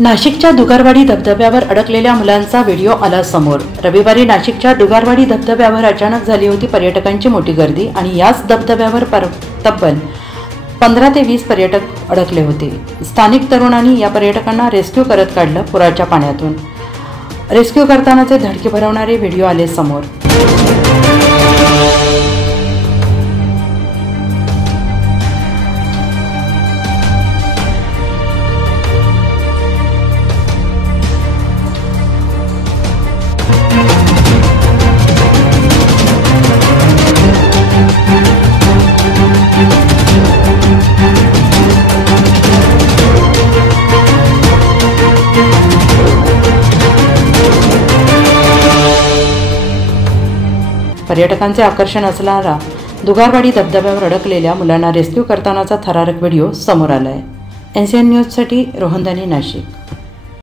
नाशिकच्या दुगारवाडी धबधब्यावर अडकलेल्या मुलांचा व्हिडिओ आला समोर। रविवारी नाशिकच्या दुगारवाडी धबधब्यावर अचानक झाली होती पर्यटकांची मोठी गर्दी आणि याच धबधब्यावर तब्बल 15 ते 20 पर्यटक अडकले होते। स्थानिक तरुणांनी या पर्यटकांना रेस्क्यू करत काढलं पुराच्या पाण्यातून। रेस्क्यू करतानाचे धडकी भरवणारे व्हिडिओ आले समोर। पर्यटकांचे आकर्षण असणारा दुगारवाडी धबधब्यावर अडकलेल्या मुलांना रेस्क्यू करतानाचा थरारक व्हिडिओ समोर आलाय। NCN न्यूजसाठी रोहनदानी, नाशिक।